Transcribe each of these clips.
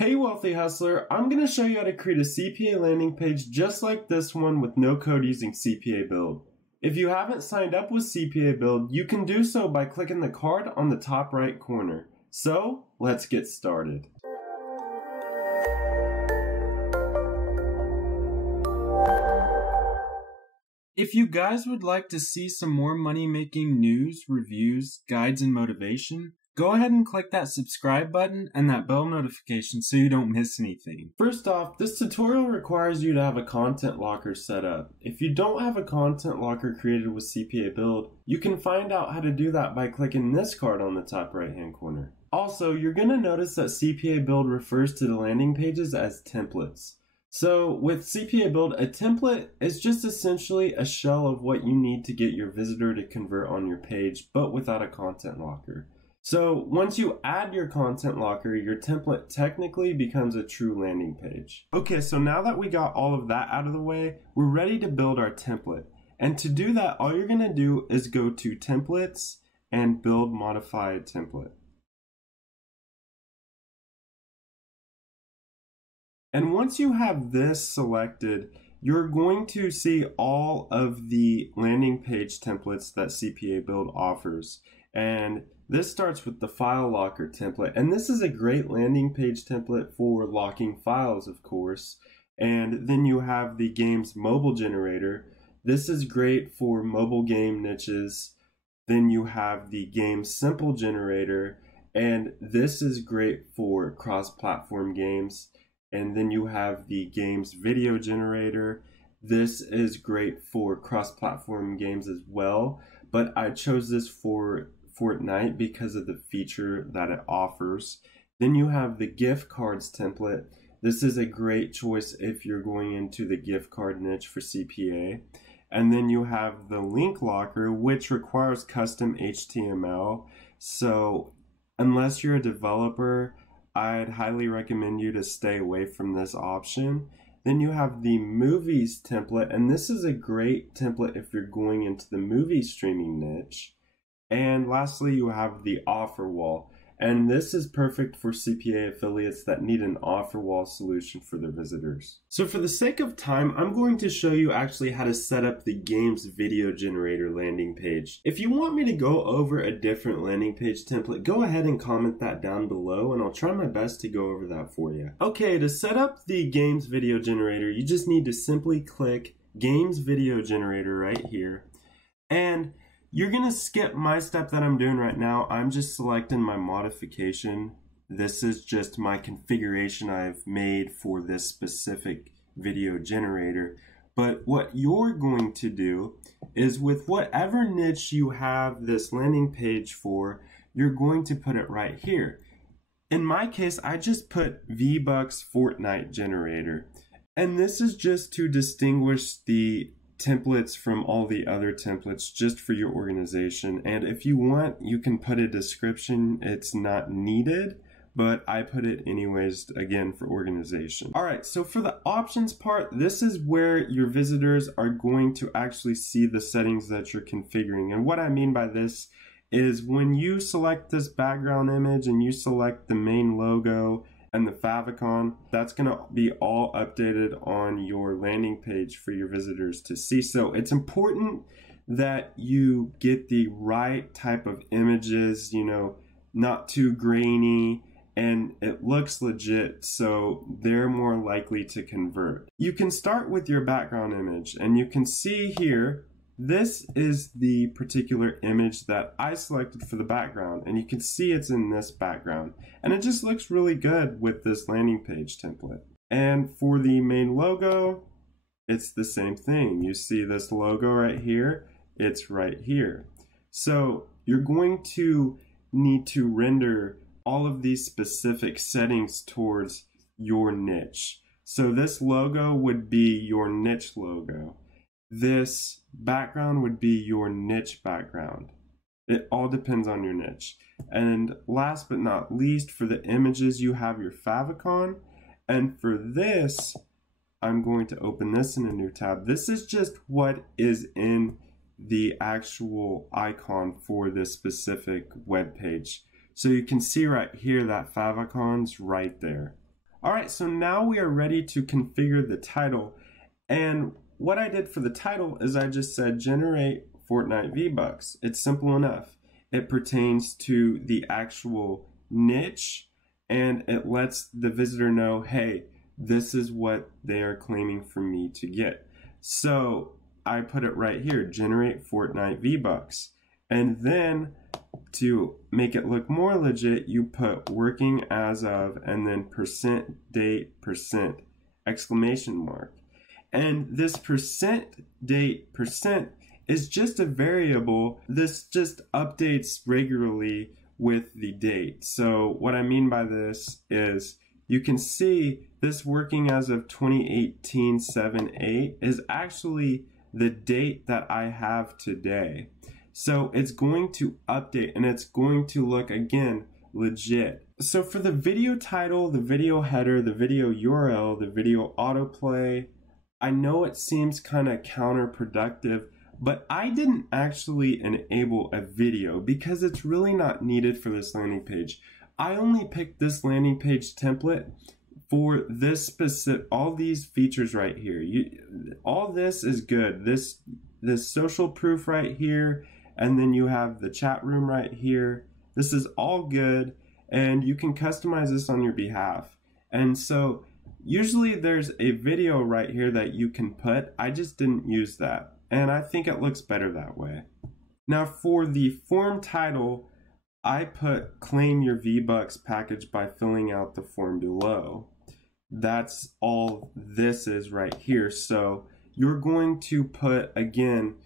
Hey Wealthy Hustler, I'm going to show you how to create a CPA landing page just like this one with no code using CPABuild. If you haven't signed up with CPABuild, you can do so by clicking the card on the top right corner. So, let's get started. If you guys would like to see some more money-making news, reviews, guides, and motivation, go ahead and click that subscribe button and that bell notification so you don't miss anything. First off, this tutorial requires you to have a content locker set up. If you don't have a content locker created with CPABuild, you can find out how to do that by clicking this card on the top right hand corner. Also, you're going to notice that CPABuild refers to the landing pages as templates. So with CPABuild, a template is just essentially a shell of what you need to get your visitor to convert on your page, but without a content locker. So once you add your content locker, your template technically becomes a true landing page. Okay, so now that we got all of that out of the way, we're ready to build our template. And to do that, all you're going to do is go to Templates and Build Modified Template. And once you have this selected, you're going to see all of the landing page templates that CPABuild offers. And this starts with the file locker template. And this is a great landing page template for locking files, of course. And then you have the game's mobile generator. This is great for mobile game niches. Then you have the game simple generator. And this is great for cross-platform games. And then you have the game's video generator. This is great for cross-platform games as well, but I chose this for Fortnite because of the feature that it offers. Then you have the gift cards template. This is a great choice if you're going into the gift card niche for CPA. And then you have the link locker, which requires custom HTML. So unless you're a developer, I'd highly recommend you to stay away from this option. Then you have the movies template, and this is a great template if you're going into the movie streaming niche. And lastly, you have the offer wall, and this is perfect for CPA affiliates that need an offer wall solution for their visitors. So for the sake of time, I'm going to show you actually how to set up the game's video generator landing page. If you want me to go over a different landing page template, go ahead and comment that down below and I'll try my best to go over that for you. Okay, to set up the game's video generator, you just need to simply click Games Video Generator right here. And you're going to skip my step that I'm doing right now. I'm just selecting my modification. This is just my configuration I've made for this specific video generator. But what you're going to do is with whatever niche you have this landing page for, you're going to put it right here. In my case, I just put V-Bucks Fortnite generator. And this is just to distinguish the templates from all the other templates just for your organization. And if you want, you can put a description. It's not needed, but I put it anyways, again, for organization. All right, so for the options part, this is where your visitors are going to actually see the settings that you're configuring. And what I mean by this is when you select this background image and you select the main logo and the favicon, that's going to be all updated on your landing page for your visitors to see. So it's important that you get the right type of images, you know, not too grainy, and it looks legit, so they're more likely to convert. You can start with your background image, and you can see here, this is the particular image that I selected for the background, and you can see it's in this background. And it just looks really good with this landing page template. And for the main logo, it's the same thing. You see this logo right here, it's right here. So you're going to need to render all of these specific settings towards your niche. So this logo would be your niche logo. This background would be your niche background. It all depends on your niche. And last but not least, for the images, you have your favicon. And for this, I'm going to open this in a new tab. This is just what is in the actual icon for this specific web page. So you can see right here that favicons right there. All right, so now we are ready to configure the title. And what I did for the title is I just said generate Fortnite V-Bucks. It's simple enough. It pertains to the actual niche, and it lets the visitor know, hey, this is what they are claiming for me to get. So I put it right here, generate Fortnite V-Bucks. And then to make it look more legit, you put working as of and then %date exclamation mark. And this %date is just a variable. This just updates regularly with the date. So what I mean by this is you can see this working as of 2018-7/8 is actually the date that I have today. So it's going to update and it's going to look, again, legit. So for the video title, the video header, the video URL, the video autoplay, I know it seems kind of counterproductive, but I didn't actually enable a video because it's really not needed for this landing page. I only picked this landing page template for this specific, all these features right here. All this is good. This social proof right here, and then you have the chat room right here. This is all good, and you can customize this on your behalf. And so usually there's a video right here that you can put. I just didn't use that, and I think it looks better that way. Now for the form title, I put claim your V-Bucks package by filling out the form below. That's all this is right here. So you're going to put, again,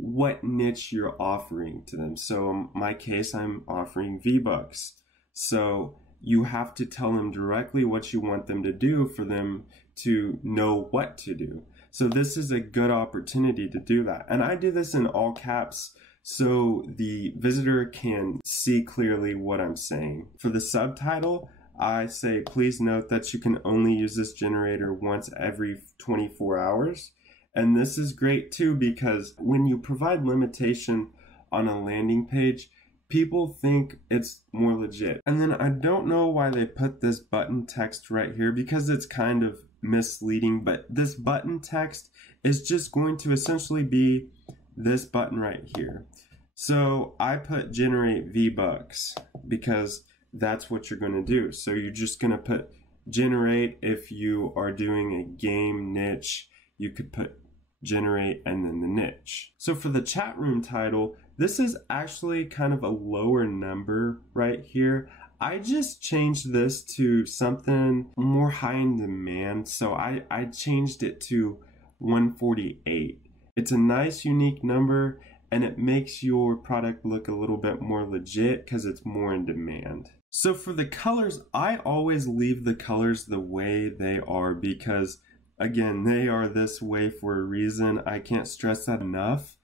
what niche you're offering to them. So in my case, I'm offering V-Bucks. So you have to tell them directly what you want them to do for them to know what to do. So this is a good opportunity to do that. And I do this in all caps so the visitor can see clearly what I'm saying. For the subtitle, I say, please note that you can only use this generator once every 24 hours. And this is great too, because when you provide limitation on a landing page, people think it's more legit. And then I don't know why they put this button text right here, because it's kind of misleading, but this button text is just going to essentially be this button right here. So I put generate V-Bucks because that's what you're going to do. So you're just going to put generate. If you are doing a game niche, you could put generate and then the niche. So for the chat room title, this is actually kind of a lower number right here. I just changed this to something more high in demand. So I changed it to 148. It's a nice unique number, and it makes your product look a little bit more legit because it's more in demand. So for the colors, I always leave the colors the way they are because, again, they are this way for a reason. I can't stress that enough.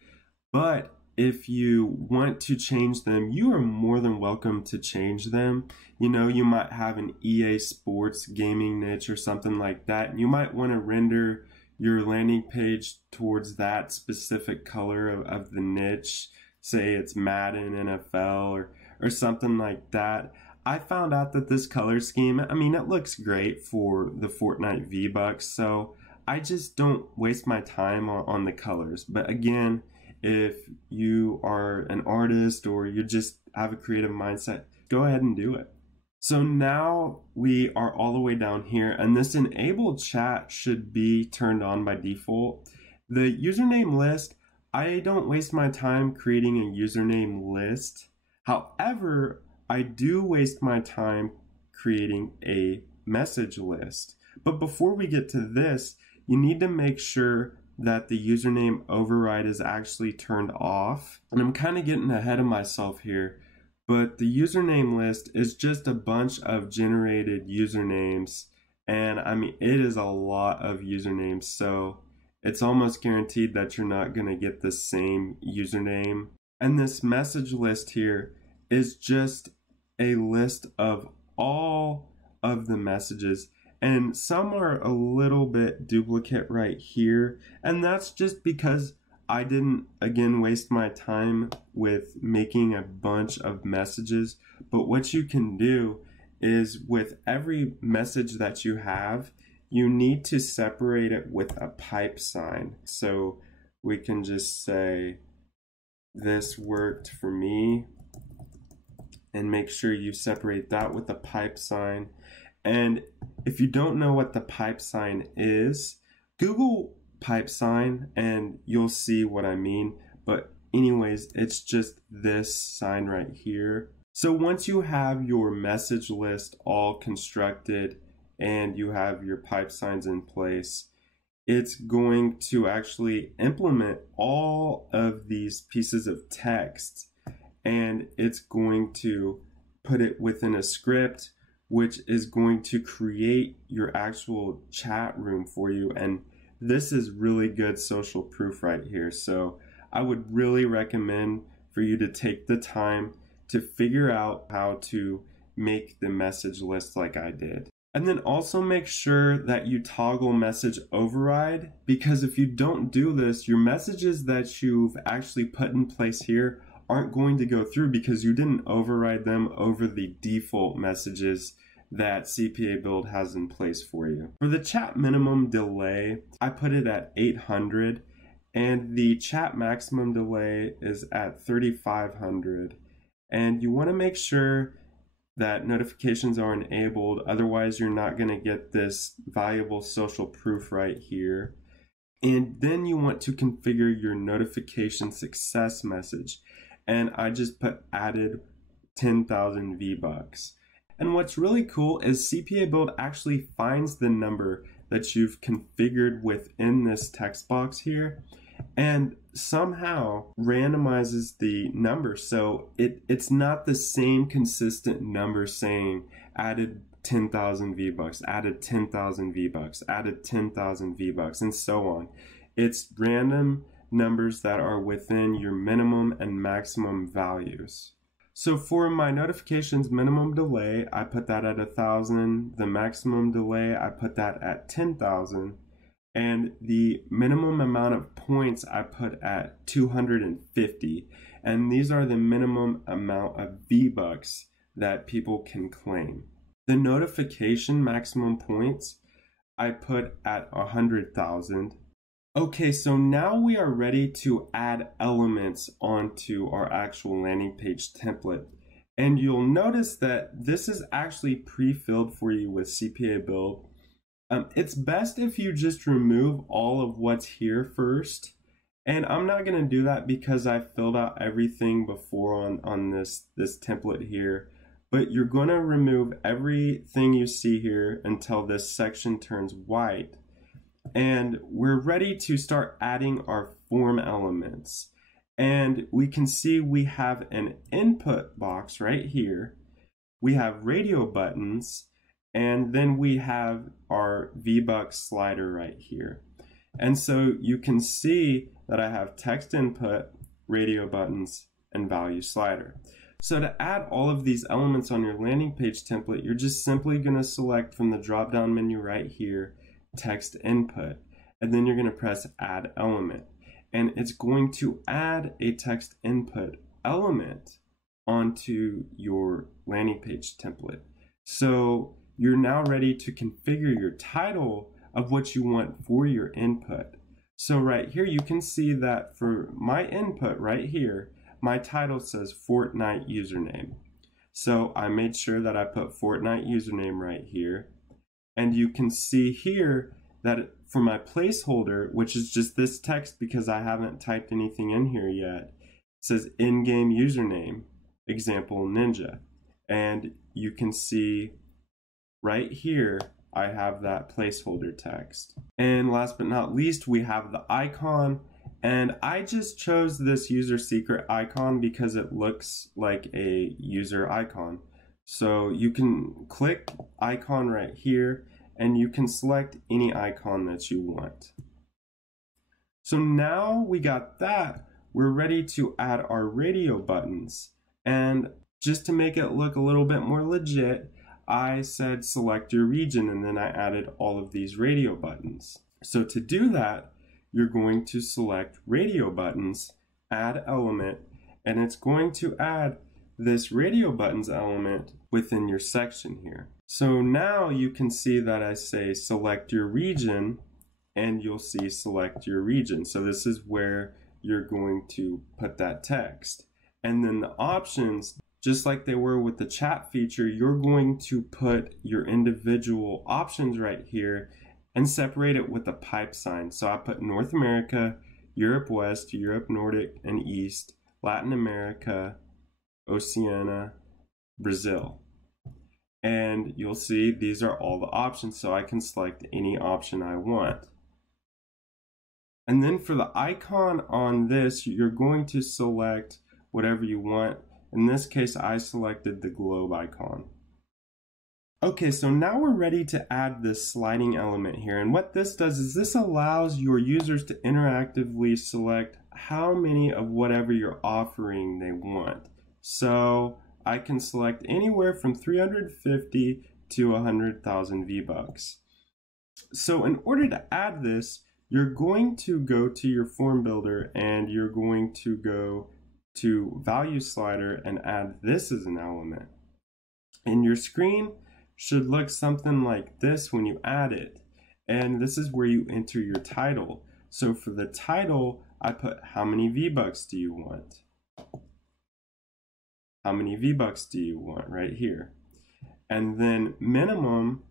But if you want to change them, you are more than welcome to change them. You know, you might have an EA Sports gaming niche or something like that. And you might want to render your landing page towards that specific color of the niche. Say it's Madden, NFL, or something like that. I found out that this color scheme, I mean, it looks great for the Fortnite V-Bucks, so I just don't waste my time on the colors. But again, if you are an artist or you just have a creative mindset, go ahead and do it. So now we are all the way down here, and this enabled chat should be turned on by default. The username list, I don't waste my time creating a username list. However, I do waste my time creating a message list. But before we get to this, you need to make sure that the username override is actually turned off. And I'm kind of getting ahead of myself here, but the username list is just a bunch of generated usernames. And I mean, it is a lot of usernames, so it's almost guaranteed that you're not going to get the same username. And this message list here is just a list of all of the messages, and some are a little bit duplicate right here, and that's just because I didn't, again, waste my time with making a bunch of messages. But what you can do is with every message that you have, you need to separate it with a pipe sign. So we can just say, this worked for me, and make sure you separate that with a pipe sign. And if you don't know what the pipe sign is, Google pipe sign and you'll see what I mean. But anyways, it's just this sign right here. So once you have your message list all constructed and you have your pipe signs in place, it's going to actually implement all of these pieces of text, and it's going to put it within a script, which is going to create your actual chat room for you. And this is really good social proof right here. So I would really recommend for you to take the time to figure out how to make the message list like I did. And then also make sure that you toggle message override, because if you don't do this, your messages that you've actually put in place here aren't going to go through because you didn't override them over the default messages that CPABuild has in place for you. For the chat minimum delay, I put it at 800, and the chat maximum delay is at 3500. And you want to make sure that notifications are enabled, otherwise you're not going to get this valuable social proof right here. And then you want to configure your notification success message. And I just put added 10,000 V-Bucks. And what's really cool is CPABuild actually finds the number that you've configured within this text box here and somehow randomizes the number. So it's not the same consistent number saying added 10,000 V-Bucks, added 10,000 V-Bucks, added 10,000 V-Bucks, and so on. It's random numbers that are within your minimum and maximum values. So for my notifications minimum delay, I put that at 1,000. The maximum delay, I put that at 10,000. And the minimum amount of points I put at 250. And these are the minimum amount of V-Bucks that people can claim. The notification maximum points, I put at 100,000. Okay, so now we are ready to add elements onto our actual landing page template. And you'll notice that this is actually pre-filled for you with CPABuild. It's best if you just remove all of what's here first. And I'm not going to do that because I filled out everything before on this template here. But you're going to remove everything you see here until this section turns white. And we're ready to start adding our form elements. And we can see we have an input box right here. We have radio buttons, and then we have our V-Bucks slider right here. And so you can see that I have text input, radio buttons, and value slider. So to add all of these elements on your landing page template, you're just simply going to select from the drop-down menu right here, text input, and then you're going to press add element, and it's going to add a text input element onto your landing page template. So you're now ready to configure your title of what you want for your input. So right here you can see that for my input right here, my title says Fortnite username. So I made sure that I put Fortnite username right here. And you can see here that for my placeholder, which is just this text because I haven't typed anything in here yet, it says in-game username, example ninja. And you can see right here, I have that placeholder text. And last but not least, we have the icon. And I just chose this user secret icon because it looks like a user icon. So you can click icon right here and you can select any icon that you want. So now we got that, we're ready to add our radio buttons. And just to make it look a little bit more legit, I said select your region, and then I added all of these radio buttons. So to do that, you're going to select radio buttons, add element, and it's going to add this radio buttons element within your section here. So now you can see that I say select your region, and you'll see select your region. So this is where you're going to put that text. And then the options, just like they were with the chat feature, you're going to put your individual options right here and separate it with a pipe sign. So I put North America, Europe West, Europe Nordic and East, Latin America, Oceania, Brazil. And you'll see these are all the options, so I can select any option I want. And then for the icon on this, you're going to select whatever you want. In this case, I selected the globe icon. Okay, so now we're ready to add this sliding element here. And what this does is this allows your users to interactively select how many of whatever you're offering they want. So I can select anywhere from 350 to 100,000 V-Bucks. So in order to add this, you're going to go to your form builder and you're going to go to value slider and add this as an element. And your screen should look something like this when you add it. And this is where you enter your title. So for the title, I put how many V-Bucks do you want? How many V-Bucks do you want right here? And then minimum,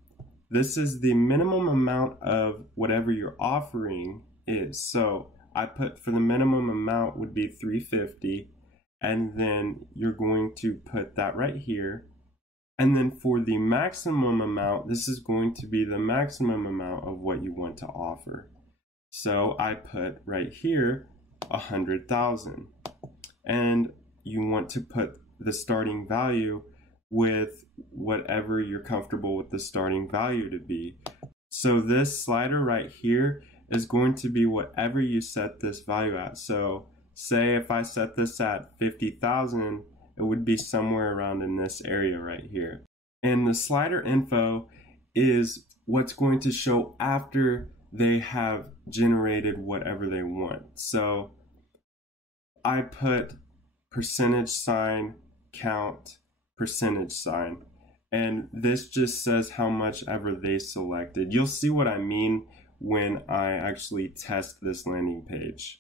this is the minimum amount of whatever you're offering is. So I put for the minimum amount would be 350, and then you're going to put that right here. And then for the maximum amount, this is going to be the maximum amount of what you want to offer. So I put right here 100,000. And you want to put the starting value with whatever you're comfortable with the starting value to be. So this slider right here is going to be whatever you set this value at. So say if I set this at 50,000, it would be somewhere around in this area right here. And the slider info is what's going to show after they have generated whatever they want. So I put percentage sign, count, percentage sign, and this just says how much ever they selected. You'll see what I mean when I actually test this landing page.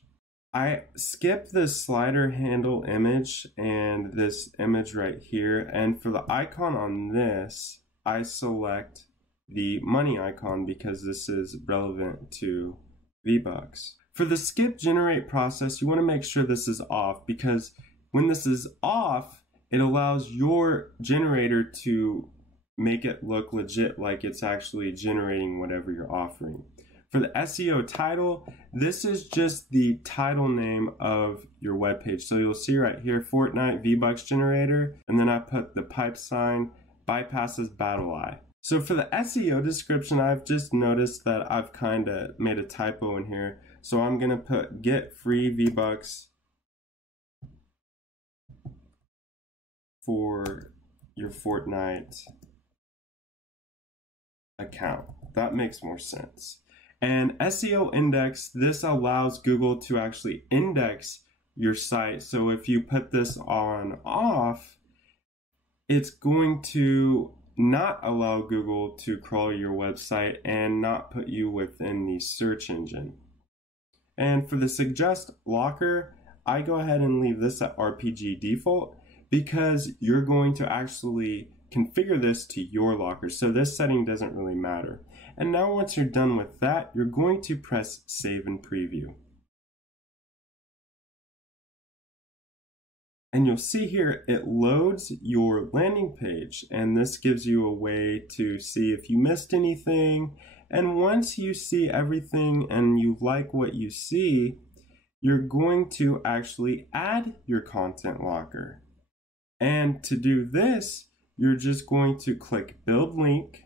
I skip this slider handle image and this image right here, and for the icon on this, I select the money icon because this is relevant to V-Bucks. For the skip generate process, you want to make sure this is off, because when this is off, it allows your generator to make it look legit, like it's actually generating whatever you're offering. For the SEO title, this is just the title name of your webpage. So you'll see right here, Fortnite V-Bucks generator, and then I put the pipe sign, bypasses BattleEye. So for the SEO description, I've just noticed that I've kind of made a typo in here. So I'm gonna put get free V-Bucks for your Fortnite account. That makes more sense. And SEO index, this allows Google to actually index your site. So if you put this on off, it's going to not allow Google to crawl your website and not put you within the search engine. And for the suggest locker, I go ahead and leave this at RPG default because you're going to actually configure this to your locker. So this setting doesn't really matter. And now once you're done with that, you're going to press save and preview. And you'll see here, it loads your landing page. And this gives you a way to see if you missed anything. And once you see everything and you like what you see, you're going to actually add your content locker. And to do this, you're just going to click build link,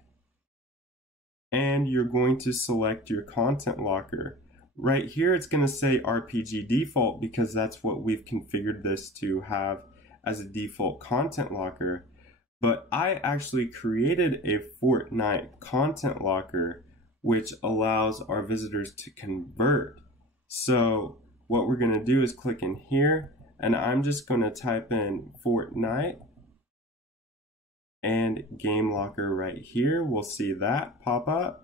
and you're going to select your content locker. Right here, it's going to say RPG default because that's what we've configured this to have as a default content locker. But I actually created a Fortnite content locker, which allows our visitors to convert. So what we're going to do is click in here, and I'm just going to type in Fortnite and Game Locker right here. We'll see that pop up.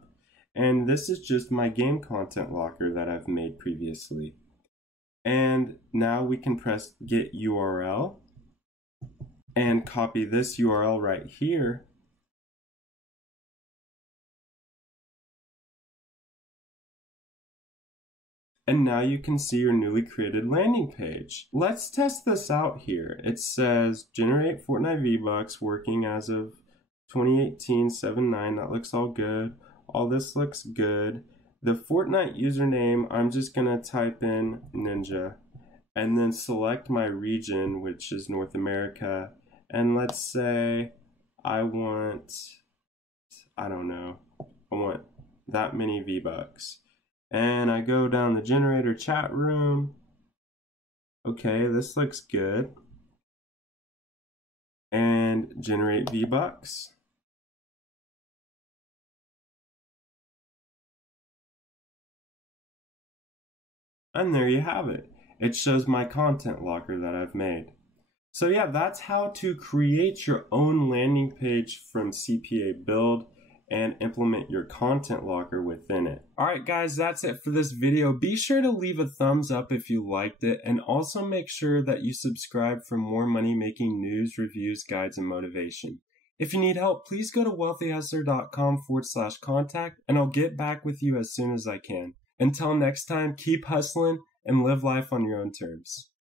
And this is just my game content locker that I've made previously. And now we can press Get URL and copy this URL right here. And now you can see your newly created landing page. Let's test this out here. It says generate Fortnite V-Bucks working as of 2018-7/9. That looks all good. All this looks good. The Fortnite username, I'm just gonna type in Ninja and then select my region, which is North America. And let's say I want that many V-Bucks. And I go down the generator chat room. Okay, this looks good. And generate V-Bucks. And there you have it. It shows my content locker that I've made. So yeah, that's how to create your own landing page from CPABuild and implement your content locker within it. Alright guys, that's it for this video. Be sure to leave a thumbs up if you liked it, and also make sure that you subscribe for more money-making news, reviews, guides, and motivation. If you need help, please go to wealthyhustler.com/contact, and I'll get back with you as soon as I can. Until next time, keep hustling and live life on your own terms.